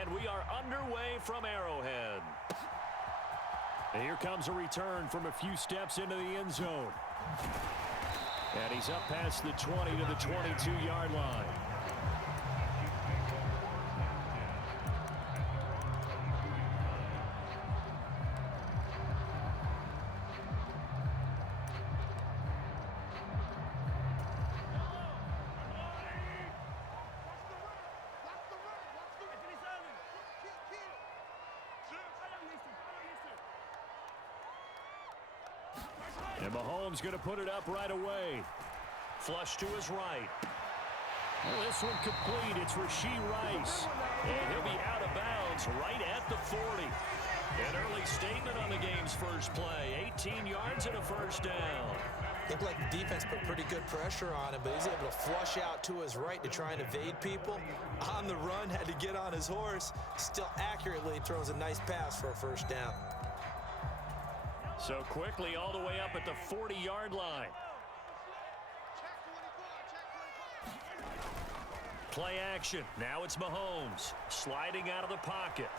And we are underway from Arrowhead. And here comes a return from a few steps into the end zone. And he's up past the 20 to the 22-yard line. And Mahomes going to put it up right away. Flush to his right. Well, this one complete. It's Rashee Rice. And he'll be out of bounds right at the 40. An early statement on the game's first play. 18 yards and a first down. Looked like the defense put pretty good pressure on him, but he's able to flush out to his right to try and evade people. On the run, had to get on his horse. Still accurately throws a nice pass for a first down. So quickly all the way up at the 40-yard line. Play action. Now it's Mahomes sliding out of the pocket.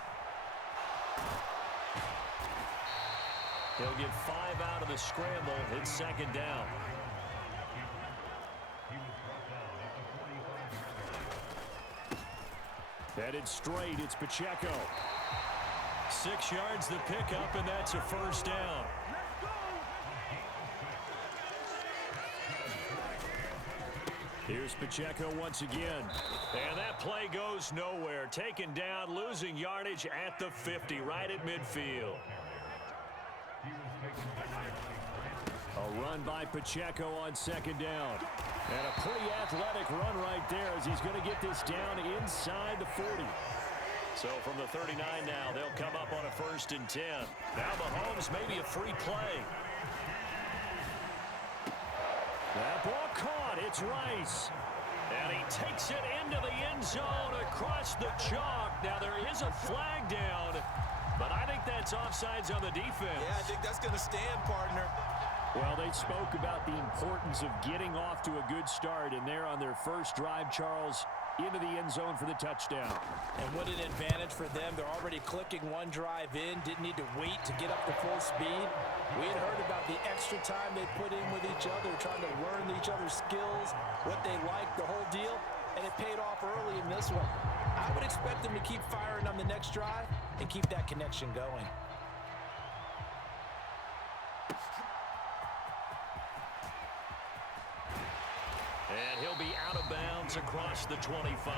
He'll get 5 out of the scramble. It's second down. Headed straight. It's Pacheco. 6 yards the pickup, and that's a first down. Here's Pacheco once again. And that play goes nowhere. Taken down, losing yardage at the 50, right at midfield. A run by Pacheco on second down. And a pretty athletic run right there as he's going to get this down inside the 40. So from the 39 now, they'll come up on a 1st and 10. Now Mahomes maybe a free play. That ball caught. It's Rice. And he takes it into the end zone across the chalk. Now there is a flag down, but I think that's offsides on the defense. Yeah, I think that's going to stand, partner. Well, they spoke about the importance of getting off to a good start, and they're on their first drive, Charles, into the end zone for the touchdown. And what an advantage for them. They're already clicking one drive in, didn't need to wait to get up to full speed. We had heard about the extra time they put in with each other, trying to learn each other's skills, what they like, the whole deal, and it paid off early in this one. I would expect them to keep firing on the next drive and keep that connection going. And he'll be out of bounds across the 25.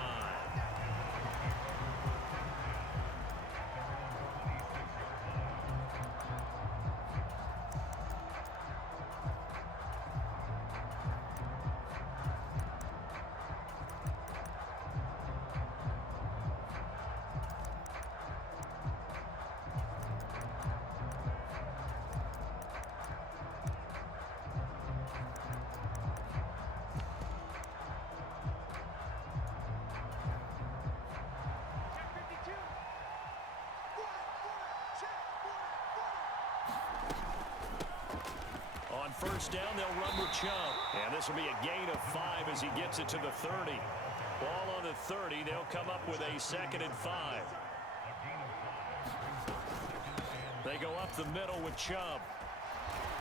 On first down, they'll run with Chubb. And this will be a gain of 5 as he gets it to the 30. Ball on the 30. They'll come up with a 2nd and 5. They go up the middle with Chubb.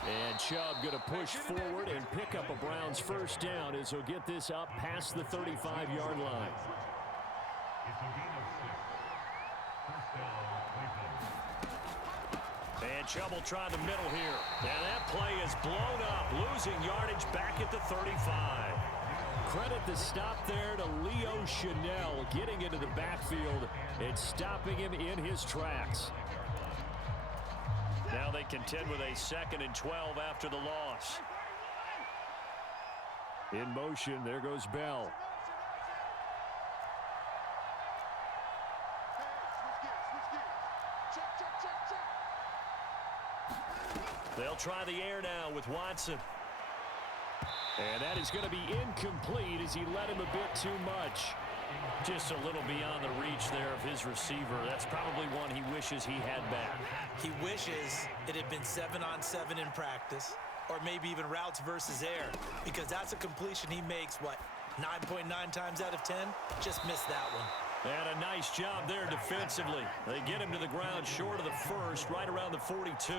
And Chubb going to push forward and pick up a Browns first down as he'll get this up past the 35-yard line. And Chubb will try the middle here. And that play is blown up, losing yardage back at the 35. Credit the stop there to Leo Chanel, getting into the backfield and stopping him in his tracks. Now they contend with a 2nd and 12 after the loss. In motion, there goes Bell. They'll try the air now with Watson. And that is going to be incomplete as he led him a bit too much. Just a little beyond the reach there of his receiver. That's probably one he wishes he had back. He wishes it had been 7-on-7 in practice, or maybe even routes versus air, because that's a completion he makes, what, 9.9 times out of 10? Just missed that one. And a nice job there defensively. They get him to the ground short of the first, right around the 42.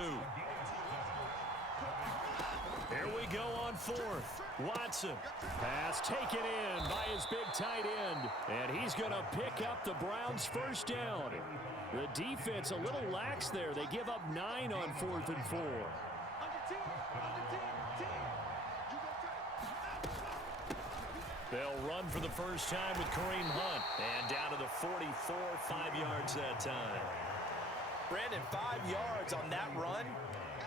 Here we go on fourth. Watson. Pass taken in by his big tight end. And he's going to pick up the Browns' first down. The defense a little lax there. They give up 9 on 4th and 4. They'll run for the first time with Kareem Hunt. And down to the 44, 5 yards that time. Brandon, 5 yards on that run.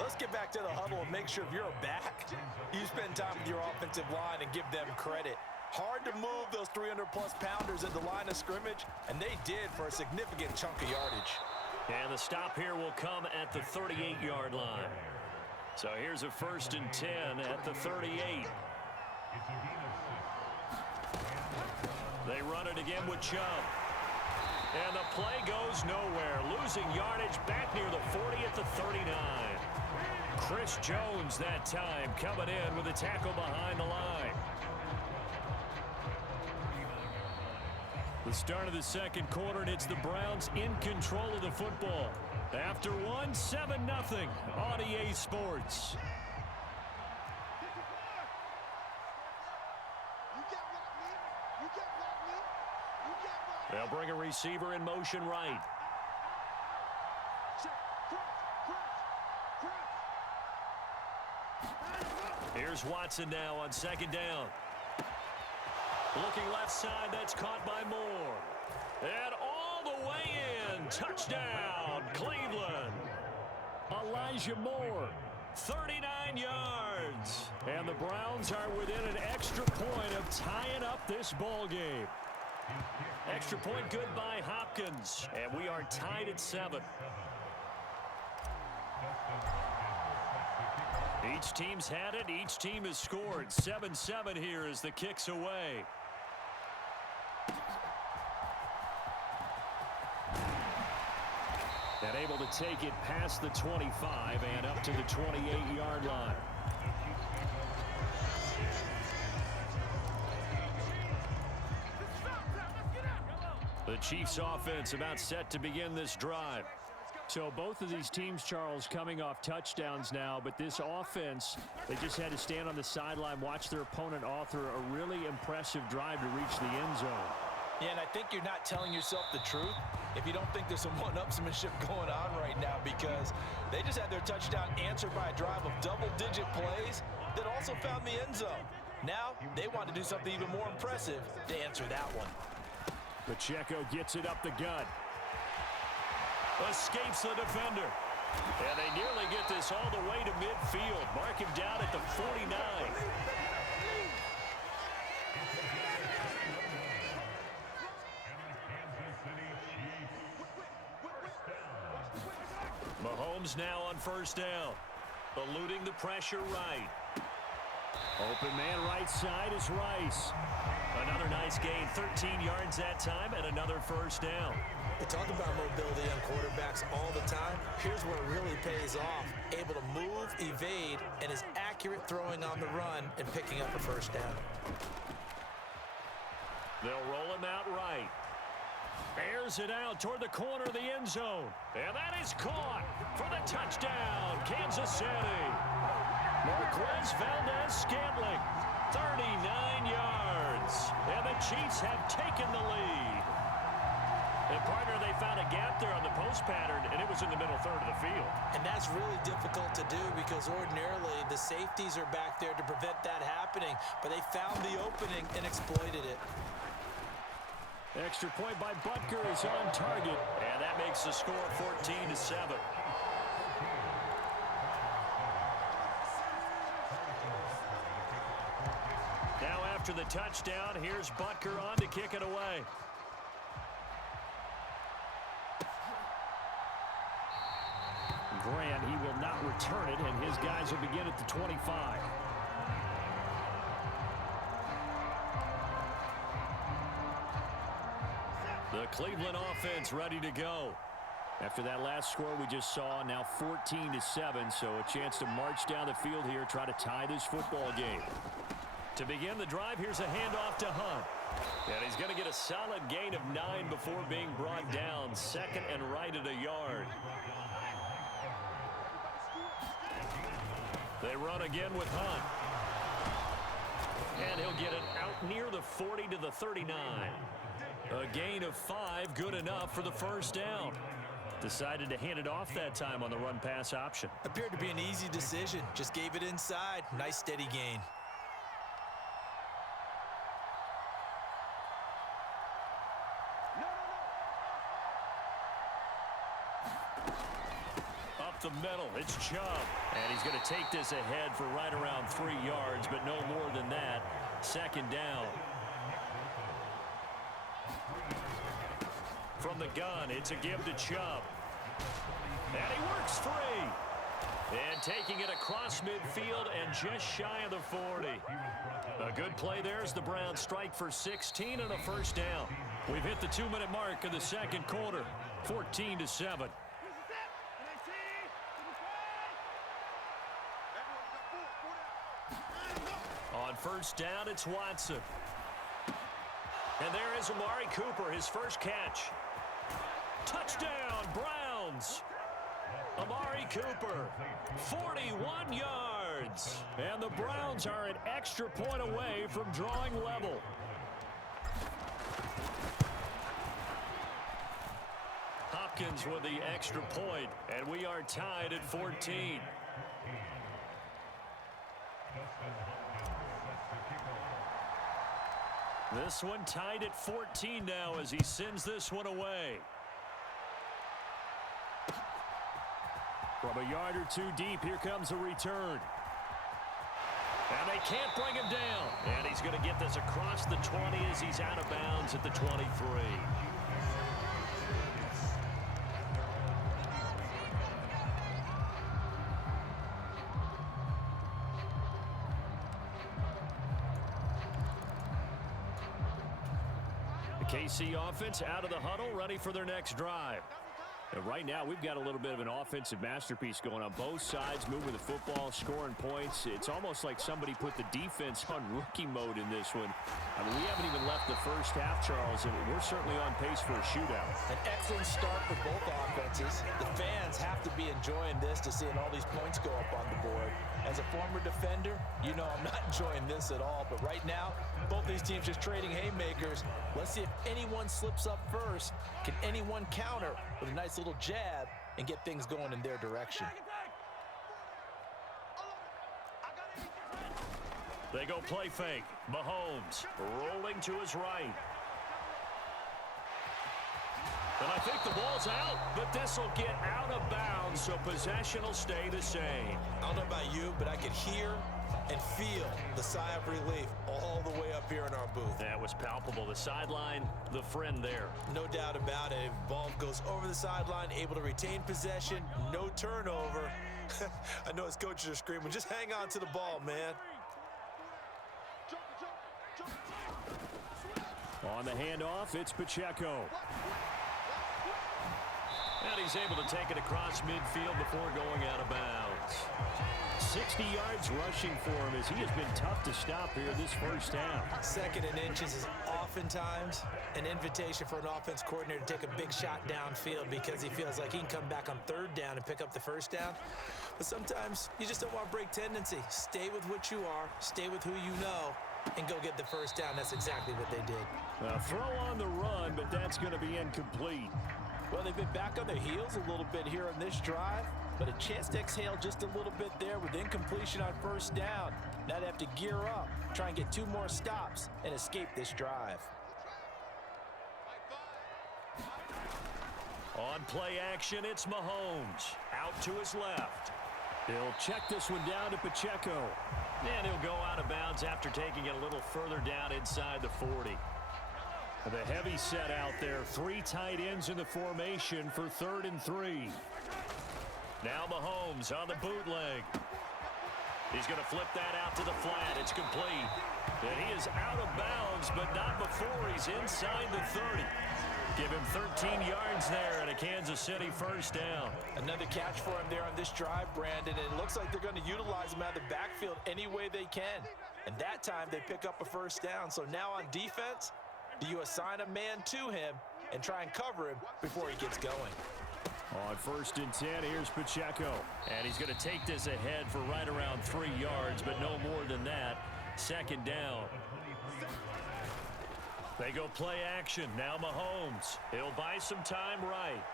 Let's get back to the huddle and make sure if you're back, you spend time with your offensive line and give them credit. Hard to move those 300-plus pounders at the line of scrimmage, and they did for a significant chunk of yardage. And the stop here will come at the 38-yard line. So here's a 1st and 10 at the 38. They run it again with Chubb. And the play goes nowhere. Losing yardage back near the 40 at the 39. Chris Jones that time coming in with a tackle behind the line. The start of the second quarter, and it's the Browns in control of the football. After one, 7-0 on EA Sports. They'll bring a receiver in motion right. Here's Watson now on 2nd down. Looking left side, that's caught by Moore. And all the way in, touchdown, Cleveland. Elijah Moore, 39 yards. And the Browns are within an extra point of tying up this ball game. Extra point good by Hopkins. And we are tied at 7. Each team's had it. Each team has scored. 7-7 here as the kick's away. And able to take it past the 25 and up to the 28-yard line. The Chiefs offense about set to begin this drive. So both of these teams, Charles, coming off touchdowns now, but this offense, they just had to stand on the sideline, watch their opponent author a really impressive drive to reach the end zone. Yeah, and I think you're not telling yourself the truth if you don't think there's some one-upsmanship going on right now, because they just had their touchdown answered by a drive of double-digit plays that also found the end zone. Now they want to do something even more impressive to answer that one. Pacheco gets it up the gut. Escapes the defender. And they nearly get this all the way to midfield. Mark him down at the 49. Mahomes now on 1st down. Eluding the pressure right. Open man right side is Rice. Another nice gain, 13 yards that time, and another 1st down. We talk about mobility on quarterbacks all the time. Here's where it really pays off. Able to move, evade, and is accurate throwing on the run and picking up a 1st down. They'll roll him out right. Airs it out toward the corner of the end zone. And that is caught for the touchdown, Kansas City. Marquez Valdez-Scantling, 39 yards. And the Chiefs have taken the lead. And, partner, they found a gap there on the post pattern, and it was in the middle third of the field. And that's really difficult to do because ordinarily the safeties are back there to prevent that happening. But they found the opening and exploited it. Extra point by Butker is on target. And that makes the score 14-7. Now after the touchdown, here's Butker on to kick it away. Grant, he will not return it, and his guys will begin at the 25. The Cleveland offense ready to go. After that last score we just saw, now 14-7, so a chance to march down the field here, try to tie this football game. To begin the drive, here's a handoff to Hunt. And he's going to get a solid gain of 9 before being brought down. Second and right at a yard. They run again with Hunt. And he'll get it out near the 40 to the 39. A gain of 5, good enough for the first down. Decided to hand it off that time on the run-pass option. Appeared to be an easy decision. Just gave it inside. Nice steady gain. Up the middle, it's Chubb. And he's going to take this ahead for right around 3 yards, but no more than that. Second down. From the gun, it's a give to Chubb. And he works free. And taking it across midfield and just shy of the 40. A good play there as the Browns strike for 16 and a first down. We've hit the 2-minute mark of the second quarter. 14-7. On first down, it's Watson. And there is Amari Cooper, his first catch. Touchdown, Browns. Amari Cooper, 41 yards. And the Browns are an extra point away from drawing level. Hopkins with the extra point, and we are tied at 14. This one tied at 14 now as he sends this one away. From a yard or two deep, here comes a return. And they can't bring him down. And he's going to get this across the 20 as he's out of bounds at the 23. The KC offense out of the huddle, ready for their next drive. And right now, we've got a little bit of an offensive masterpiece going on both sides, moving the football, scoring points. It's almost like somebody put the defense on rookie mode in this one. I mean, we haven't even left the first half, Charles, and we're certainly on pace for a shootout. An excellent start for both offenses. The fans have to be enjoying this to seeing all these points go up on the board. As a former defender, you know I'm not enjoying this at all. But right now, both these teams just trading haymakers. Let's see if anyone slips up first. Can anyone counter with a nice little jab and get things going in their direction? They go play fake. Mahomes rolling to his right. And I think the ball's out, but this will get out of bounds, so possession will stay the same. I don't know about you, but I could hear and feel the sigh of relief all the way up here in our booth. That was palpable. The sideline, the friend there. No doubt about it. Ball goes over the sideline, able to retain possession, no turnover. I know his coaches are screaming, just hang on to the ball, man. On the handoff, it's Pacheco. And he's able to take it across midfield before going out of bounds. 60 yards rushing for him as he has been tough to stop here this first half. Second and inches is oftentimes an invitation for an offense coordinator to take a big shot downfield because he feels like he can come back on third down and pick up the first down. But sometimes you just don't want to break tendency. Stay with what you are, stay with who you know, and go get the first down. That's exactly what they did. Throw on the run, but that's going to be incomplete. Well, they've been back on their heels a little bit here on this drive, but a chance to exhale just a little bit there with incompletion on first down. Now they have to gear up, try and get 2 more stops, and escape this drive. On play action, it's Mahomes. Out to his left. He'll check this one down to Pacheco. And he'll go out of bounds after taking it a little further down inside the 40. The heavy set out there. 3 tight ends in the formation for 3rd and 3. Now Mahomes on the bootleg. He's going to flip that out to the flat. It's complete. And he is out of bounds, but not before he's inside the 30. Give him 13 yards there and a Kansas City first down. Another catch for him there on this drive, Brandon, and it looks like they're going to utilize him out of the backfield any way they can. And that time they pick up a first down. So now on defense, do you assign a man to him and try and cover him before he gets going? On 1st and 10, here's Pacheco. And he's going to take this ahead for right around 3 yards, but no more than that. 2nd down. They go play action. Now Mahomes. He'll buy some time right.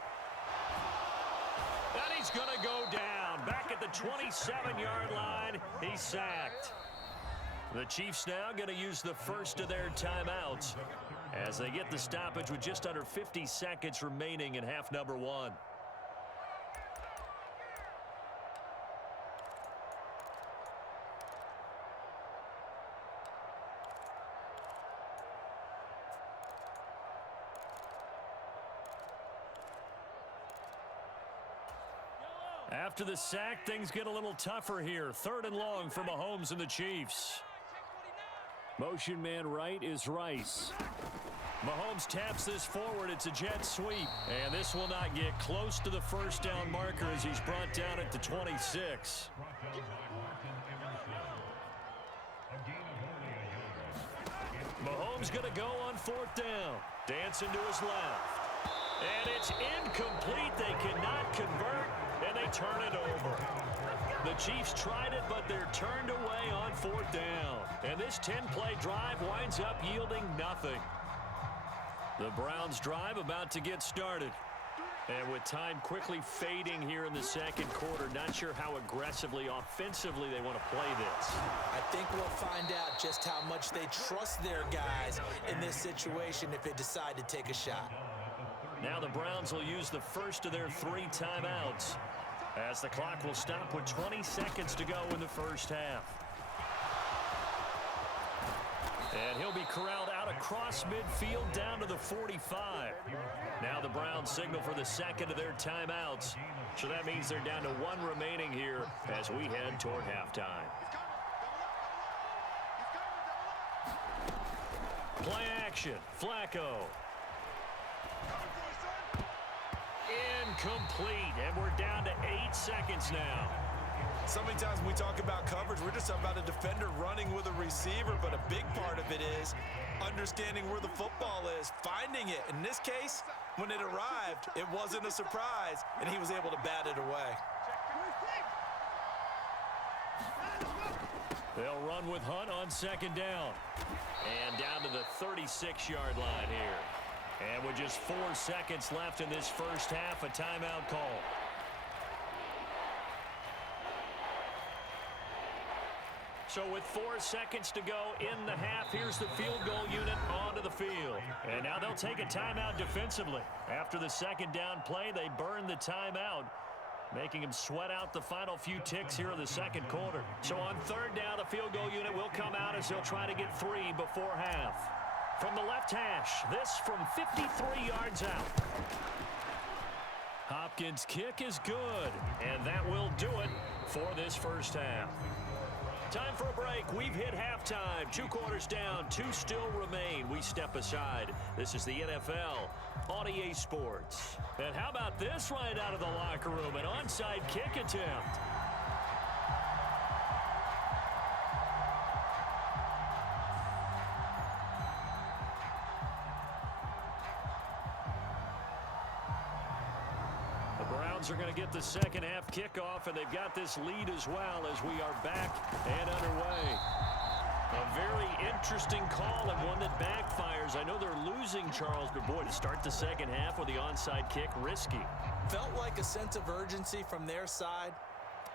And he's going to go down. Back at the 27-yard line. He's sacked. The Chiefs now going to use the first of their timeouts as they get the stoppage with just under 50 seconds remaining in half number 1. After the sack, things get a little tougher here. 3rd and long for Mahomes and the Chiefs. Motion man right is Rice. Mahomes taps this forward. It's a jet sweep. And this will not get close to the first down marker as he's brought down at the 26. Mahomes going to go on 4th down. Dancing to his left. And it's incomplete. They cannot convert, and they turn it over. The Chiefs tried it, but they're turned away on 4th down. And this 10-play drive winds up yielding nothing. The Browns' drive about to get started. And with time quickly fading here in the 2nd quarter, not sure how aggressively, offensively they want to play this. I think we'll find out just how much they trust their guys in this situation if they decide to take a shot. Now the Browns will use the first of their 3 timeouts as the clock will stop with 20 seconds to go in the first half. And he'll be corralled out across midfield down to the 45. Now the Browns signal for the 2nd of their timeouts. So that means they're down to 1 remaining here as we head toward halftime. Play action. Flacco. Incomplete, and we're down to 8 seconds now. So many times when we talk about coverage, we're just about a defender running with a receiver, but a big part of it is understanding where the football is, finding it. In this case, when it arrived, it wasn't a surprise, and he was able to bat it away. They'll run with Hunt on 2nd down. And down to the 36-yard line here. And with just 4 seconds left in this first half, a timeout call. So with 4 seconds to go in the half, here's the field goal unit onto the field. And now they'll take a timeout defensively. After the 2nd down play, they burn the timeout, making them sweat out the final few ticks here in the 2nd quarter. So on 3rd down, the field goal unit will come out as they'll try to get 3 before half. From the left hash, this from 53 yards out. Hopkins' kick is good, and that will do it for this first half. Time for a break. We've hit halftime. 2 quarters down, 2 still remain. We step aside. This is the NFL on EA Sports. And how about this right out of the locker room? An onside kick attempt. Are going to get the 2nd half kickoff, and they've got this lead as well as we are back and underway. A very interesting call and one that backfires. I know they're losing, Charles, but boy, to start the 2nd half with the onside kick, risky. Felt like a sense of urgency from their side,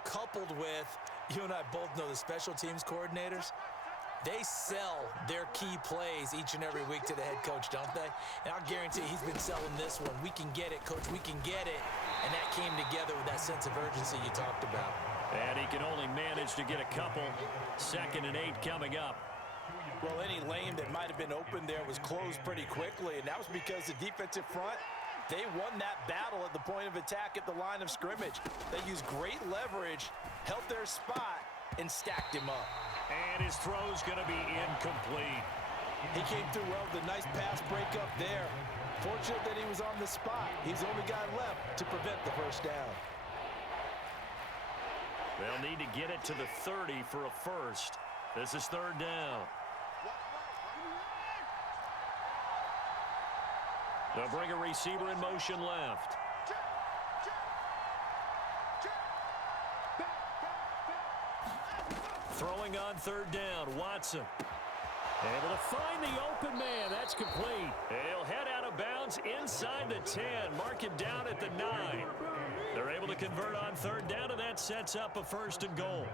coupled with, you and I both know the special teams coordinators, they sell their key plays each and every week to the head coach, don't they? And I'll guarantee he's been selling this one. We can get it, coach. We can get it. And that came together with that sense of urgency you talked about. And he can only manage to get a couple. 2nd and 8 coming up. Well, any lane that might have been open there was closed pretty quickly, and that was because the defensive front, they won that battle at the point of attack at the line of scrimmage. They used great leverage, held their spot, and stacked him up. And his throw's going to be incomplete. He came through well with a nice pass breakup there. Fortunate that he was on the spot. He's the only guy left to prevent the first down. They'll need to get it to the 30 for a first. This is third down. They'll bring a receiver in motion left. Throwing on third down, Watson. Able to find the open man. That's complete. He'll head out of bounds inside the 10. Mark him down at the 9. They're able to convert on third down, and that sets up a first and goal.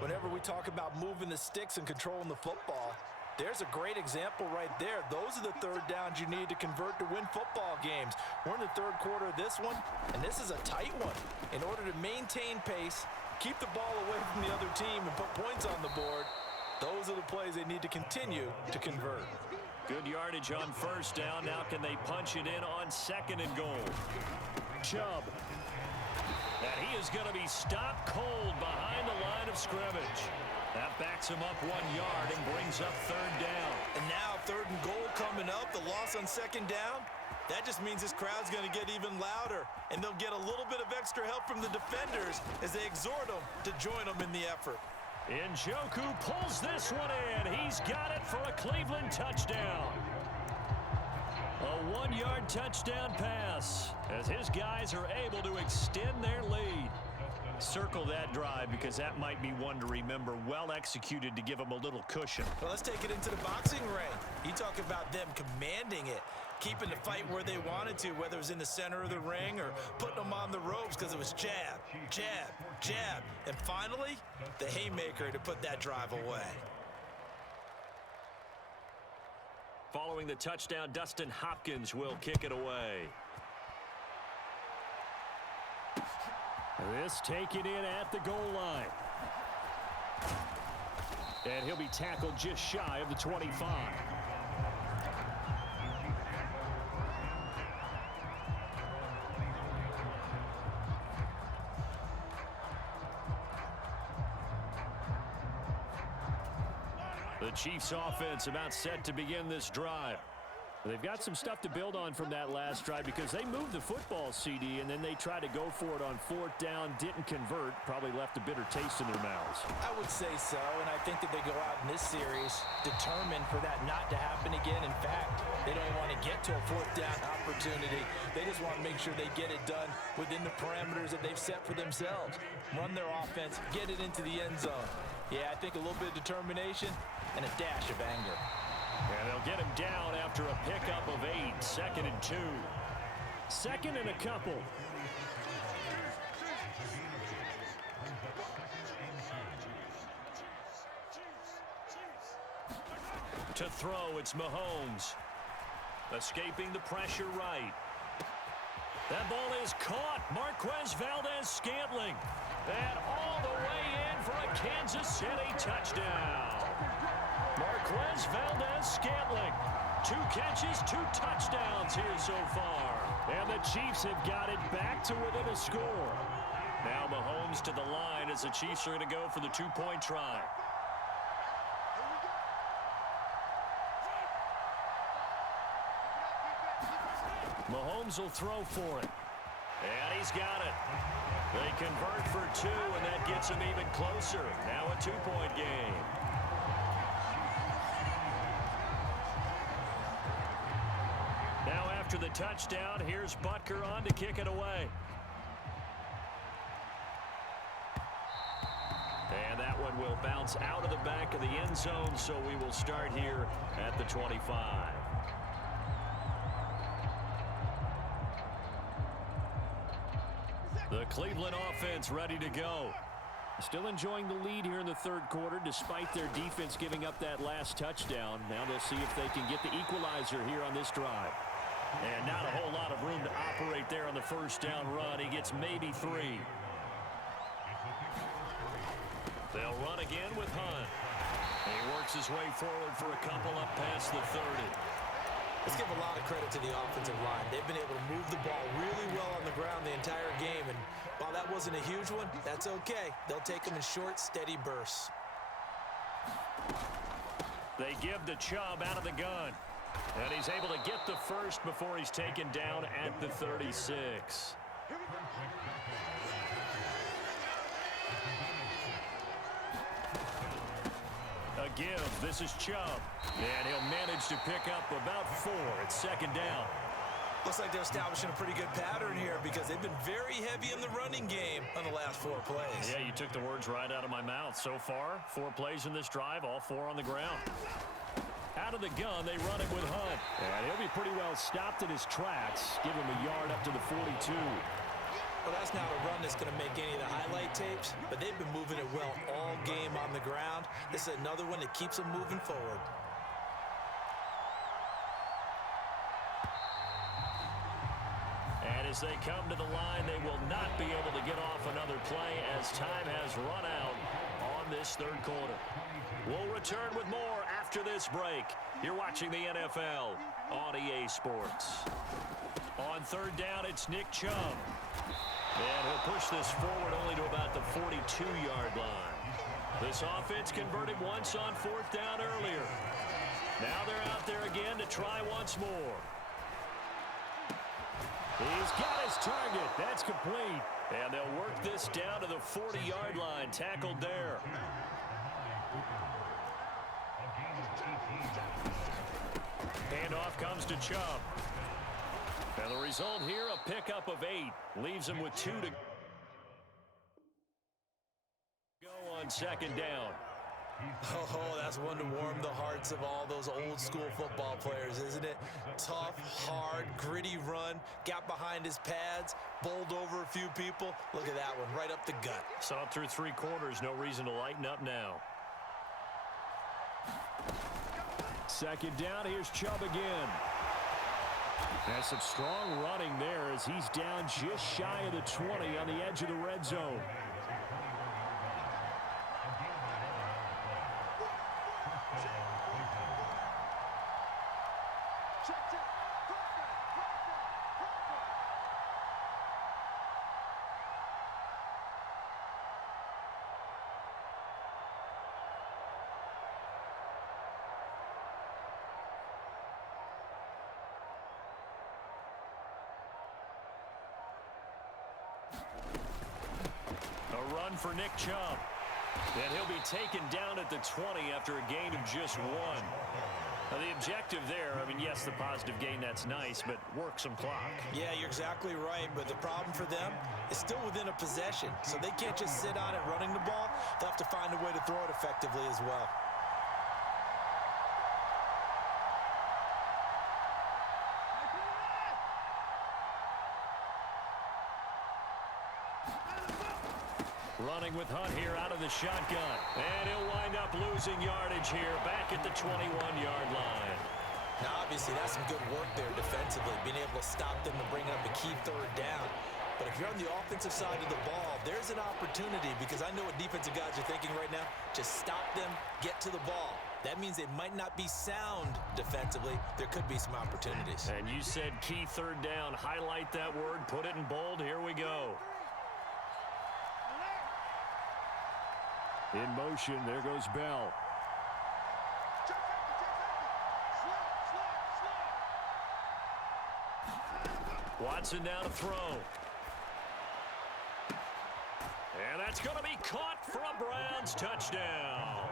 Whenever we talk about moving the sticks and controlling the football, there's a great example right there. Those are the third downs you need to convert to win football games. We're in the third quarter of this one, and this is a tight one. In order to maintain pace, keep the ball away from the other team, and put points on the board, those are the plays they need to continue to convert. Good yardage on first down. Now can they punch it in on second and goal? Chubb. And he is going to be stopped cold behind the line of scrimmage. That backs him up 1 yard and brings up third down. And now third and goal coming up, the loss on second down. That just means this crowd's going to get even louder, and they'll get a little bit of extra help from the defenders as they exhort them to join them in the effort. Njoku pulls this one in. He's got it for a Cleveland touchdown. A 1-yard touchdown pass as his guys are able to extend their lead. Circle that drive because that might be one to remember. Well executed to give them a little cushion. Well, let's take it into the boxing ring. You talk about them commanding it, keeping the fight where they wanted to, whether it was in the center of the ring or putting them on the ropes because it was jab, jab, jab. And finally, the haymaker to put that drive away. Following the touchdown, Dustin Hopkins will kick it away. This taken in at the goal line. And he'll be tackled just shy of the 25. The Chiefs offense about set to begin this drive. They've got some stuff to build on from that last drive because they moved the football, CD, and then they tried to go for it on fourth down, didn't convert, probably left a bitter taste in their mouths. I would say so, and I think that they go out in this series determined for that not to happen again. In fact, they don't want to get to a fourth down opportunity. They just want to make sure they get it done within the parameters that they've set for themselves. Run their offense, get it into the end zone. Yeah, I think a little bit of determination and a dash of anger. And they'll get him down after a pickup of 8, 2nd and 2. Second and a couple. To throw, it's Mahomes. Escaping the pressure right. That ball is caught. Marquez Valdez-Scantling. And all the way in for a Kansas City touchdown. Marquez Valdez-Scantling. 2 catches, 2 touchdowns here so far. And the Chiefs have got it back to within a score. Now Mahomes to the line as the Chiefs are going to go for the 2-point try. Mahomes will throw for it. And he's got it. They convert for 2, and that gets them even closer. Now a 2-point game. Now after the touchdown, here's Butker on to kick it away. And that one will bounce out of the back of the end zone, so we will start here at the 25. The Cleveland offense ready to go. Still enjoying the lead here in the third quarter despite their defense giving up that last touchdown. Now they'll see if they can get the equalizer here on this drive. And not a whole lot of room to operate there on the first down run. He gets maybe 3. They'll run again with Hunt. He works his way forward for a couple up past the 30. Let's give a lot of credit to the offensive line. They've been able to move the ball really well on the ground the entire game. And while that wasn't a huge one, that's okay. They'll take them in short, steady bursts. They give to Chubb out of the gun. And he's able to get the first before he's taken down at the 36. A give. This is Chubb. And he'll manage to pick up about 4 at second down. Looks like they're establishing a pretty good pattern here because they've been very heavy in the running game on the last 4 plays. Yeah, you took the words right out of my mouth. So far, 4 plays in this drive, all 4 on the ground. Out of the gun, they run it with Hunt. And he'll be pretty well stopped in his tracks. Give him a yard up to the 42. Well, that's not a run that's going to make any of the highlight tapes, but they've been moving it well all game on the ground. This is another one that keeps them moving forward. And as they come to the line, they will not be able to get off another play as time has run out on this third quarter. We'll return with more after this break. You're watching the NFL on EA Sports. On third down, it's Nick Chubb. And he'll push this forward only to about the 42-yard line. This offense converted once on 4th down earlier. Now they're out there again to try once more. He's got his target. That's complete. And they'll work this down to the 40-yard line. Tackled there. Handoff comes to Chubb. And the result here, a pickup of 8. Leaves him with 2 to go on second down. Oh, that's one to warm the hearts of all those old school football players, isn't it? Tough, hard, gritty run, got behind his pads, bowled over a few people. Look at that one, right up the gut. Saw it through 3 quarters, no reason to lighten up now. Second down, here's Chubb again. That's some strong running there as he's down just shy of the 20 on the edge of the red zone. A run for Nick Chubb. And he'll be taken down at the 20 after a gain of just 1. Now, the objective there, I mean, yes, the positive gain, that's nice, but work some clock. Yeah, you're exactly right, but the problem for them is still within a possession, so they can't just sit on it running the ball. They'll have to find a way to throw it effectively as well. Running with Hunt here out of the shotgun. And he'll wind up losing yardage here back at the 21-yard line. Now, obviously, that's some good work there defensively, being able to stop them and bring up a key third down. But if you're on the offensive side of the ball, there's an opportunity because I know what defensive guys are thinking right now. Just stop them, get to the ball. That means they might not be sound defensively. There could be some opportunities. And you said key third down. Highlight that word, put it in bold. Here we go. In motion, there goes Bell. Watson down to throw. And that's going to be caught for a Browns touchdown.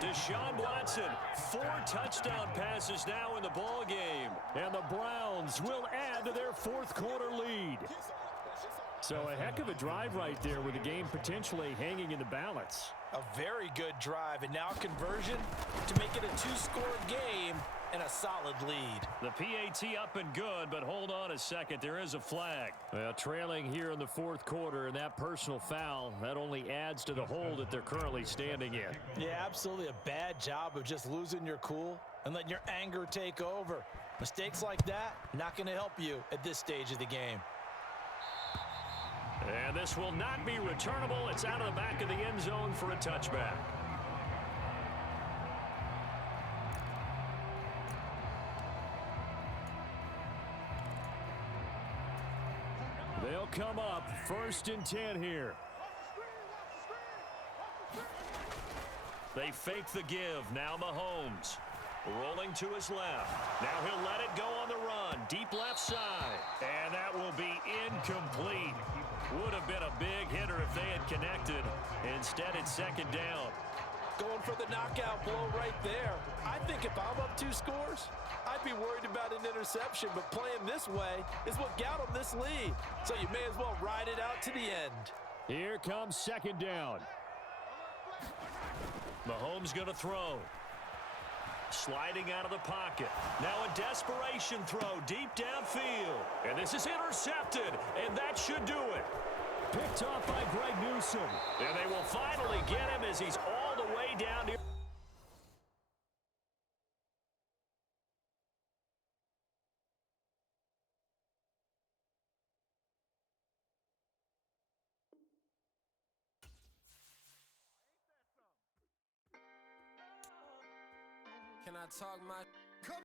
Deshaun Watson, 4 touchdown passes now in the ball game. And the Browns will add to their 4th quarter lead. So a heck of a drive right there with the game potentially hanging in the balance. A very good drive, and now conversion to make it a 2-score game and a solid lead. The PAT up and good, but hold on a second. There is a flag. Well, trailing here in the 4th quarter, and that personal foul, that only adds to the hole that they're currently standing in. Yeah, absolutely a bad job of just losing your cool and letting your anger take over. Mistakes like that, not going to help you at this stage of the game. And this will not be returnable. It's out of the back of the end zone for a touchback. They'll come up 1st and 10 here. They fake the give. Now Mahomes rolling to his left. Now he'll let it go on the run. Deep left side. And that will be incomplete. Would have been a big hitter if they had connected. Instead, it's 2nd down. Going for the knockout blow right there. I think if I'm up 2 scores, I'd be worried about an interception, but playing this way is what got him this lead. So you may as well ride it out to the end. Here comes second down. Mahomes going to throw. Sliding out of the pocket. Now a desperation throw deep downfield. And this is intercepted, and that should do it. Picked off by Greg Newsome. And they will finally get him as he's all the way down here. Can I talk my